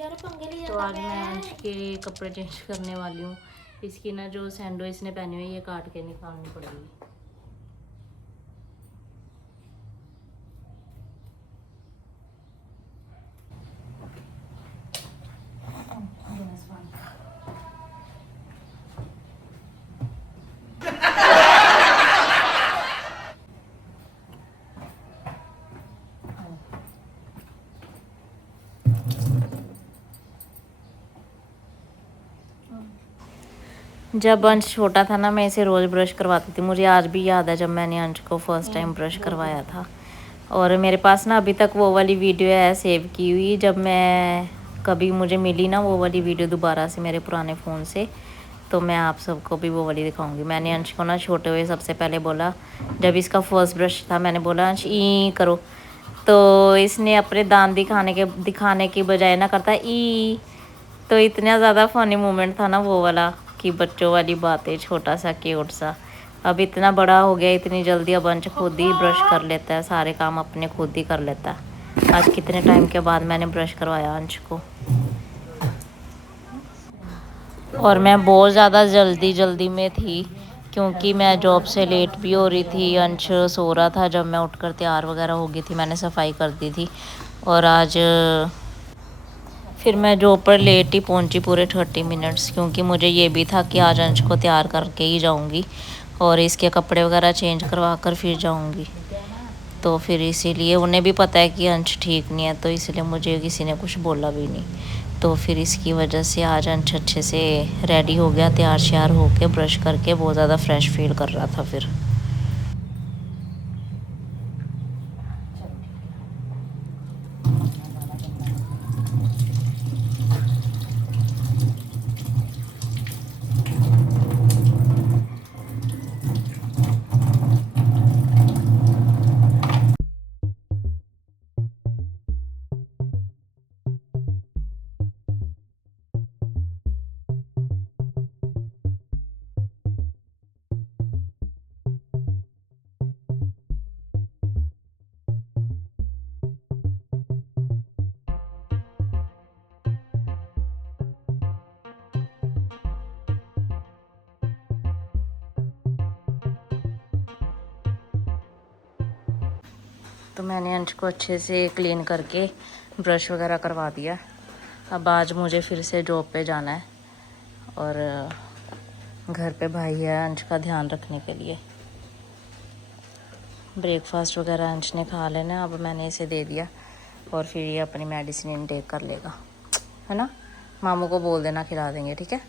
तो आज मैं अंश के कपड़े चेंज करने वाली हूँ। इसकी ना जो सैंडो इसने पहनी हुई है ये काट के निकालनी पड़ेगी। जब अंश छोटा था ना मैं इसे रोज़ ब्रश करवाती थी। मुझे आज भी याद है जब मैंने अंश को फर्स्ट टाइम ब्रश करवाया था। और मेरे पास ना अभी तक वो वाली वीडियो है सेव की हुई। जब मैं कभी मुझे मिली ना वो वाली वीडियो दोबारा से मेरे पुराने फ़ोन से, तो मैं आप सबको भी वो वाली दिखाऊंगी। मैंने अंश को ना छोटे हुए सबसे पहले बोला, जब इसका फर्स्ट ब्रश था, मैंने बोला अंश ई करो, तो इसने अपने दांत दिखाने की बजाय ना करता ई। तो इतना ज़्यादा फ़नी मोमेंट था ना वो वाला, कि बच्चों वाली बातें, छोटा सा क्यूट सा। अब इतना बड़ा हो गया, इतनी जल्दी अब अंश खुद ही ब्रश कर लेता है, सारे काम अपने खुद ही कर लेता है। आज कितने टाइम के बाद मैंने ब्रश करवाया अंश को। और मैं बहुत ज़्यादा जल्दी में थी क्योंकि मैं जॉब से लेट भी हो रही थी। अंश सो रहा था जब मैं उठकर तैयार वगैरह हो गई थी, मैंने सफाई कर दी थी। और आज फिर मैं जॉब पर लेट ही पहुंची पूरे 30 मिनट्स, क्योंकि मुझे ये भी था कि आज अंश को तैयार करके ही जाऊंगी और इसके कपड़े वगैरह चेंज करवा कर फिर जाऊंगी। तो फिर इसीलिए उन्हें भी पता है कि अंश ठीक नहीं है, तो इसलिए मुझे किसी ने कुछ बोला भी नहीं। तो फिर इसकी वजह से आज अंश अच्छे से रेडी हो गया, तैयार श्यार होके ब्रश करके बहुत ज़्यादा फ्रेश फील कर रहा था। फिर तो मैंने अंश को अच्छे से क्लीन करके ब्रश वगैरह करवा दिया। अब आज मुझे फिर से जॉब पे जाना है और घर पे भाई है अंश का ध्यान रखने के लिए। ब्रेकफास्ट वगैरह अंश ने खा लेना, अब मैंने इसे दे दिया और फिर ये अपनी मेडिसिन इनटेक कर लेगा, है ना। मामू को बोल देना खिला देंगे, ठीक है।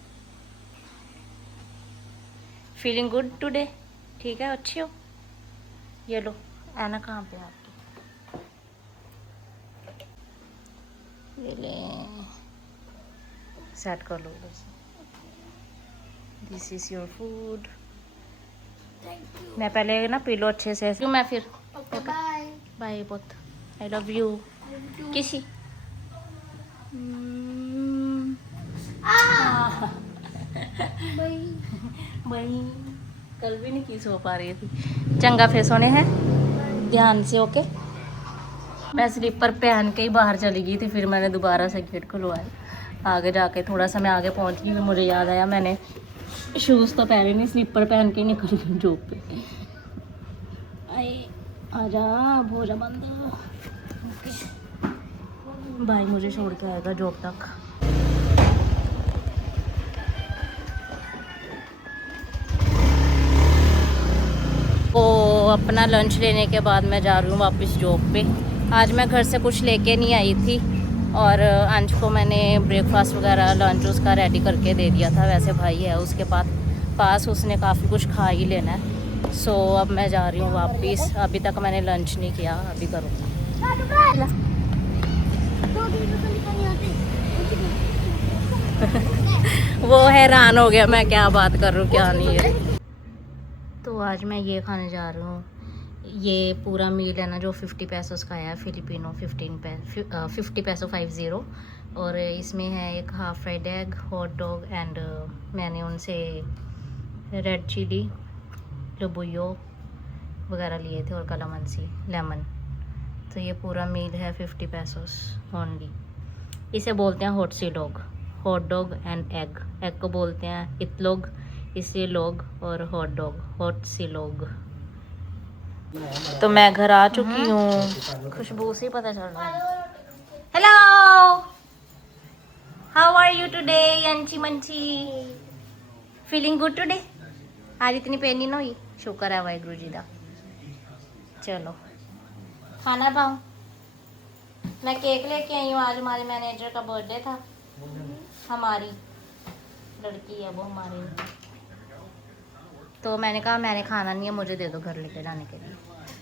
फीलिंग गुड टुडे, ठीक है, अच्छी हो। ये लो, आना कहाँ पे आपकी, ये ले, सेट कर लो। This is your food. मैं पहले ना पी लो अच्छे से, मैं फिर बाय बाय पुत, आई लव यू किसी। भाई कल भी नहीं किस हो पा रही थी। चंगा फिर सोने हैं ध्यान से, ओके। मैं स्लीपर पहन के ही बाहर चली गई थी, फिर मैंने दोबारा से गेट खुलवाया। आगे जाके थोड़ा सा मैं आगे पहुंच गई, मुझे याद आया मैंने शूज़ तो पहने नहीं, स्लीपर पहन के ही निकल गई जॉब पे। आजा भोजा बंद, ओके। भाई मुझे छोड़ के आएगा जॉब तक। वो अपना लंच लेने के बाद मैं जा रही हूँ वापस जॉब पे। आज मैं घर से कुछ लेके नहीं आई थी और अंश को मैंने ब्रेकफास्ट वगैरह लंच उसका रेडी करके दे दिया था। वैसे भाई है उसके पास उसने काफ़ी कुछ खा ही लेना है। सो अब मैं जा रही हूँ वापस। अभी तक मैंने लंच नहीं किया, अभी करूँगी। वो हैरान हो गया मैं क्या बात कर रही हूँ क्या नहीं है। तो आज मैं ये खाने जा रही हूँ। ये पूरा मील है ना जो 50 पैसों का है, फिलिपिनो 50 पैसो 50। और इसमें है एक half fried egg, hot dog and मैंने उनसे रेड चिली, लबुयो वगैरह लिए थे और कलामंसी लेमन। तो ये पूरा मील है 50 पैसोस ओनली। इसे बोलते हैं hot sea dog, hot dog and egg. Egg को बोलते हैं इतलोग, इसलिए लोग, और हॉट डॉग हॉट सी लोग। तो मैं घर आ चुकी हूँ, खुशबू से पता चल रहा है। Hello, how are you today अंची मंची? Feeling good today? आज इतनी पेन नहीं ना हुई, शुक्र है वाहिगुरु जी का। चलो खाना खाओ। मैं केक लेके आई हूँ, आज हमारे मैनेजर का बर्थडे था। हमारी लड़की है वो हमारी, तो मैंने कहा मैंने खाना नहीं है, मुझे दे दो घर लेके जाने के लिए।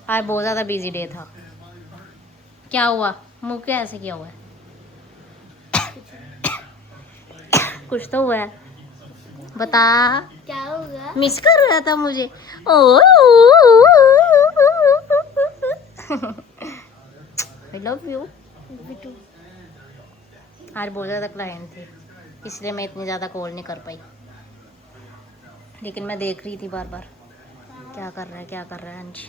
आज बहुत ज़्यादा बिजी डे था। क्या हुआ, मुँह क्या ऐसे किया हुआ है? कुछ तो हुआ है, बता क्या होगा? मिस कर रहा था मुझे। ओ आई लव यू। बिटू आज बहुत ज़्यादा क्लाइंट थे, इसलिए मैं इतनी ज़्यादा कॉल नहीं कर पाई, लेकिन मैं देख रही थी बार बार क्या कर रहा है, क्या कर रहा है अंश।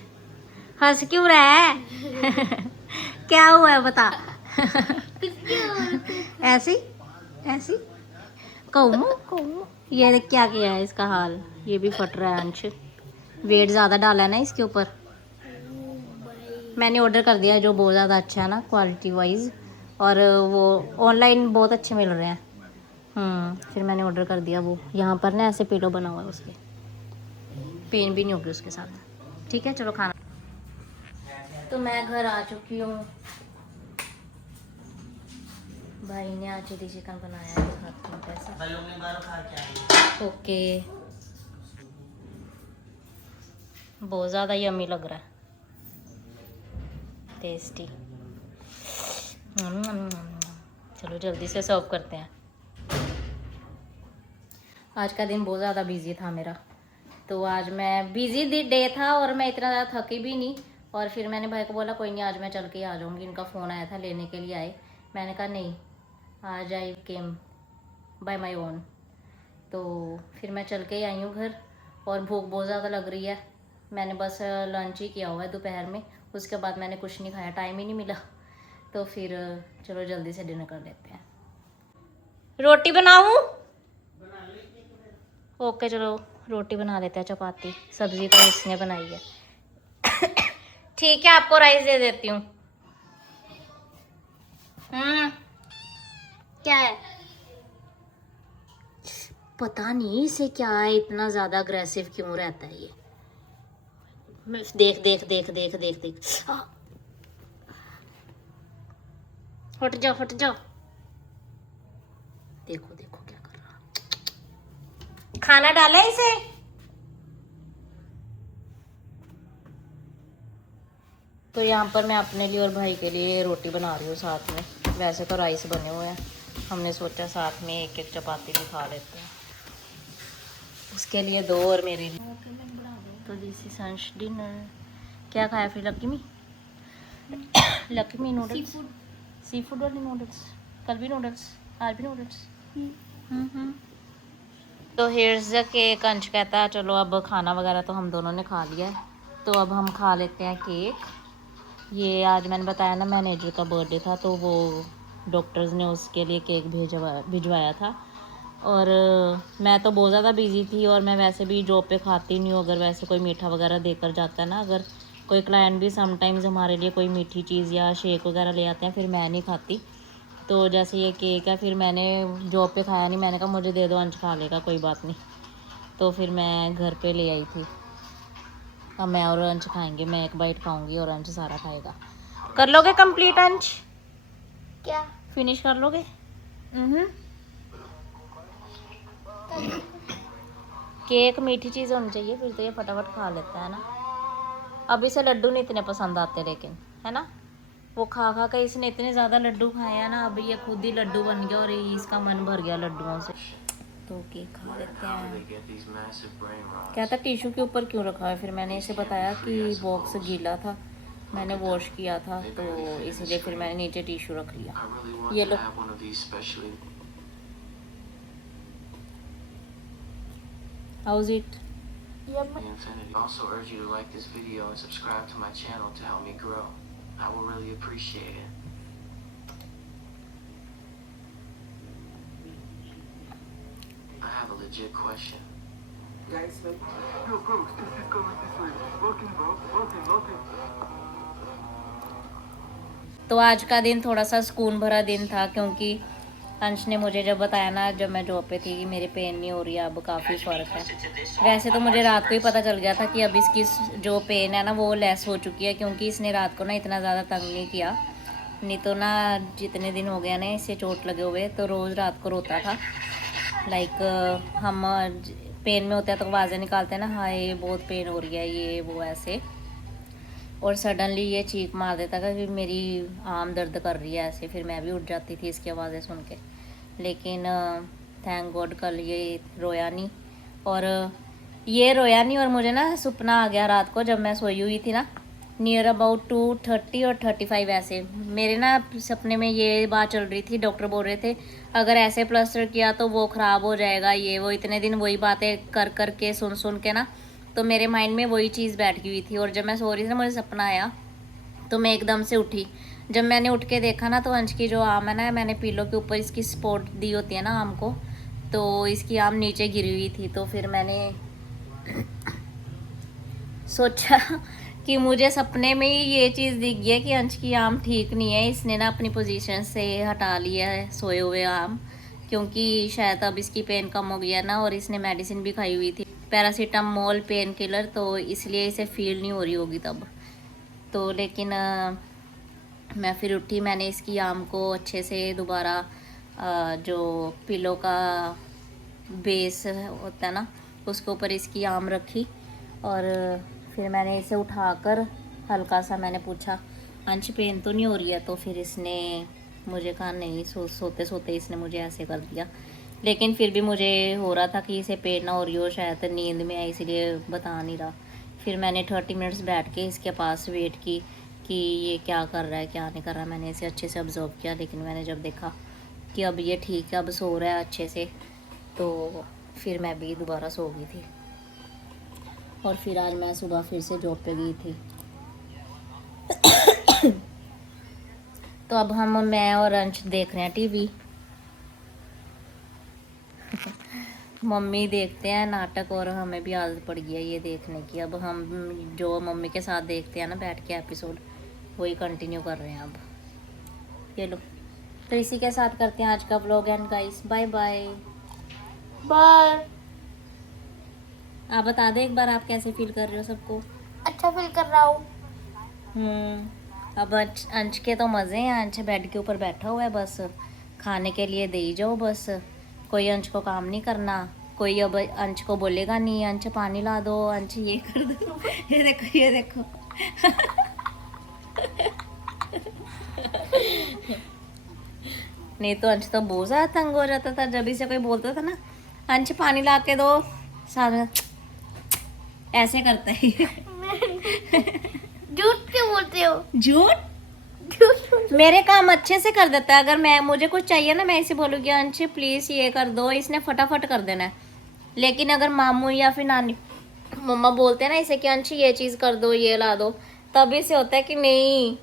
हंस क्यों रहा है? क्या हुआ है बता। ऐसी ऐसी कहूँ ये देख क्या किया है इसका हाल, ये भी फट रहा है अंश। वेट ज़्यादा डाला है ना इसके ऊपर। मैंने ऑर्डर कर दिया है जो बहुत ज़्यादा अच्छा है ना क्वालिटी वाइज, और वो ऑनलाइन बहुत अच्छे मिल रहे हैं। फिर मैंने ऑर्डर कर दिया। वो यहाँ पर ना ऐसे पिलो बना हुआ है, उसके पेन भी नहीं होगी उसके साथ। ठीक है चलो खाना। तो मैं घर आ चुकी हूँ, भाई ने आज चिली चिकन बनाया है, खाती हूँ कैसा। ओके, बहुत ज़्यादा यम्मी लग रहा है, टेस्टी। चलो जल्दी से सर्व करते हैं। आज का दिन बहुत ज़्यादा बिजी था मेरा, तो आज मैं बिजी डे था और मैं इतना ज़्यादा थकी भी नहीं। और फिर मैंने भाई को बोला कोई नहीं आज मैं चल के आ जाऊँगी, इनका फ़ोन आया था लेने के लिए आए। मैंने कहा नहीं, आज आई केम बाय माई ओन। तो फिर मैं चल के ही आई हूँ घर, और भूख बहुत ज़्यादा लग रही है। मैंने बस लंच ही किया हुआ है दोपहर में, उसके बाद मैंने कुछ नहीं खाया, टाइम ही नहीं मिला। तो फिर चलो जल्दी से डिनर कर लेते हैं। रोटी बनाऊँ? ओके चलो रोटी बना लेते हैं, चपाती सब्जी तो इसने बनाई है। ठीक है आपको राइस दे देती हूँ। क्या है पता नहीं इसे क्या है, इतना ज़्यादा अग्रेसिव क्यों रहता है ये। देख देख देख देख देख देख, हट जाओ हट जाओ। देखो देखो क्या कर रहा। खाना डाला है इसे। तो यहाँ पर मैं अपने लिए और भाई के लिए रोटी बना रही हूँ साथ में। वैसे तो राइस बने हुए हैं, हमने सोचा साथ में एक एक चपाती भी खा लेते हैं। उसके लिए दो और मेरे लिए। तो दिस इज अंश डिनर। क्या खाया फिर Lakshmi? Lakshmi noodles, sea food वाली नूडल्स। कल भी नूडल्स, आज भी नूडल्स। तो हेयर्स द केक। अंश कहता है चलो अब खाना वगैरह तो हम दोनों ने खा लिया है, तो अब हम खा लेते हैं केक। ये आज मैंने बताया ना मैनेजर का बर्थडे था, तो वो डॉक्टर्स ने उसके लिए केक भिजवाया था। और मैं तो बहुत ज़्यादा बिजी थी, और मैं वैसे भी जॉब पे खाती नहीं हूँ। अगर वैसे कोई मीठा वगैरह देकर जाता है ना, अगर कोई क्लाइंट भी समटाइम्स हमारे लिए कोई मीठी चीज़ या शेक वगैरह ले आते हैं, फिर मैं नहीं खाती। तो जैसे ये केक है, फिर मैंने जॉब पे खाया नहीं, मैंने कहा मुझे दे दो, अंश खा लेगा कोई बात नहीं। तो फिर मैं घर पे ले आई थी। अब मैं और अंश खाएंगे, मैं एक बाइट खाऊंगी और अंश सारा खाएगा। कर लोगे कंप्लीट अंश? क्या? फिनिश कर लोगे? केक मीठी चीज़ होनी चाहिए, फिर तो ये फटाफट खा लेता है ना। अब इसे लड्डू नहीं इतने पसंद आते, लेकिन है ना, वो खा खा के इसने इतने ज़्यादा लड्डू खाए हैं ना, अभी ये खुद ही लड्डू बन गया और इसका मन भर गया लड्डुओं से। तो केक खा लेते हैं। कहता टिश्यू के ऊपर क्यों रखा है, फिर मैंने इसे बताया कि बॉक्स गीला था, मैंने वॉश किया था, तो इसलिए फिर मैंने नीचे टिश्यू रख लिया। ये लो। How's it? Infinity. Also urge you to like this video and subscribe to my channel to help me grow. I will really appreciate it. have a legit question. Guys, wait. Yo, bro, this is going this way. Working, bro. Working. तो आज का दिन थोड़ा सा सुकून भरा दिन था, क्योंकि अंश ने मुझे जब बताया ना, जब मैं जॉब पे थी, कि मेरी पेन नहीं हो रही है, अब काफ़ी फ़र्क है। वैसे तो मुझे रात को ही पता चल गया था कि अब इसकी जो पेन है ना वो लेस हो चुकी है, क्योंकि इसने रात को ना इतना ज़्यादा तंग नहीं किया। नहीं तो ना जितने दिन हो गया ना इसे चोट लगे हुए, तो रोज़ रात को रोता था। लाइक हम पेन में होते हैं तो आवाज़ें निकालते हैं ना, हाय बहुत पेन हो रही है, ये वो ऐसे, और सडनली ये चीख मार देता था कि मेरी आर्म दर्द कर रही है ऐसे। फिर मैं भी उठ जाती थी इसकी आवाज़ें सुन के। लेकिन थैंक गॉड कल ये रोया नहीं, और ये रोया नहीं। और मुझे ना सपना आ गया रात को, जब मैं सोई हुई थी ना, नियर अबाउट 2:30 और 35 ऐसे, मेरे ना सपने में ये बात चल रही थी। डॉक्टर बोल रहे थे अगर ऐसे प्लास्टर किया तो वो ख़राब हो जाएगा, ये वो। इतने दिन वही बातें कर के सुन के ना, तो मेरे माइंड में वही चीज़ बैठ गई हुई थी। और जब मैं सो रही थी ना, मुझे सपना आया, तो मैं एकदम से उठी। जब मैंने उठ के देखा ना, तो अंश की जो आम है ना, मैंने पीलो के ऊपर इसकी सपोर्ट दी होती है ना आम को, तो इसकी आम नीचे गिरी हुई थी। तो फिर मैंने सोचा कि मुझे सपने में ही ये चीज़ दिख गई है कि अंश की आम ठीक नहीं है, इसने ना अपनी पोजीशन से हटा लिया है सोए हुए आम, क्योंकि शायद अब इसकी पेन कम हो गई है ना, और इसने मेडिसिन भी खाई हुई थी, पैरासीटामोल पेन किलर, तो इसलिए इसे फील नहीं हो रही होगी तब तो। लेकिन मैं फिर उठी, मैंने इसकी आम को अच्छे से दोबारा जो पिलो का बेस होता है ना, उसके ऊपर इसकी आम रखी, और फिर मैंने इसे उठाकर हल्का सा मैंने पूछा अंश पेन तो नहीं हो रही है, तो फिर इसने मुझे कहा नहीं, सोते सोते इसने मुझे ऐसे कर दिया। लेकिन फिर भी मुझे हो रहा था कि इसे पेन ना हो रही हो, शायद नींद में है इसलिए बता नहीं रहा। फिर मैंने 30 मिनट्स बैठ के इसके पास वेट की कि ये क्या कर रहा है क्या नहीं कर रहा। मैंने इसे अच्छे से ऑब्जर्व किया, लेकिन मैंने जब देखा कि अब ये ठीक है, अब सो रहा है अच्छे से, तो फिर मैं भी दोबारा सो गई थी। और फिर आज मैं सुबह फिर से जॉब पे गई थी। तो अब मैं और अंश देख रहे हैं टीवी। मम्मी देखते हैं नाटक, और हमें भी आदत पड़ गई है ये देखने की। अब हम जो मम्मी के साथ देखते हैं ना बैठ के एपिसोड, वही कंटिन्यू कर रहे हैं अब। ये लो, तो इसी के साथ करते हैं आज का vlog and guys bye bye. Bye. आप बता दें एक बार आप कैसे फील कर रहे हो सबको। अच्छा फील कर रहा हूँ। अब अंश के तो मज़े हैं। अंश बेड के ऊपर बैठा हुआ है, बस खाने के लिए दे ही जाओ बस। कोई अंश को काम नहीं करना, कोई अब अंश को बोलेगा नहीं अंश पानी ला दो, अंश ये कर दो। ये देखो ये देखो। नहीं तो अंश तो बहुत ज़्यादा तंग हो जाता था जब इसे कोई बोलता था ना अंश पानी ला के दो, सारा ऐसे करता है। झूठ क्यों बोलते हो? झूठ? झूठ। मेरे काम अच्छे से कर देता है। अगर मुझे कुछ चाहिए ना, मैं इसे बोलूँगी अंश प्लीज़ ये कर दो, इसने फटाफट कर देना है। लेकिन अगर मामू या फिर नानी मम्मा बोलते हैं ना इसे कि अंश ये चीज़ कर दो, ये ला दो, तब इसे होता है कि नहीं,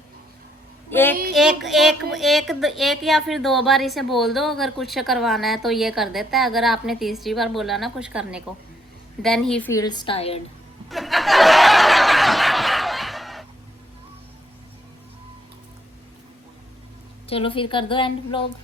एक या फिर 2 बार इसे बोल दो अगर कुछ करवाना है तो ये कर देता है। अगर आपने तीसरी बार बोला ना कुछ करने को, देन ही फील्स टायर्ड। चलो फिर कर दो एंड व्लॉग।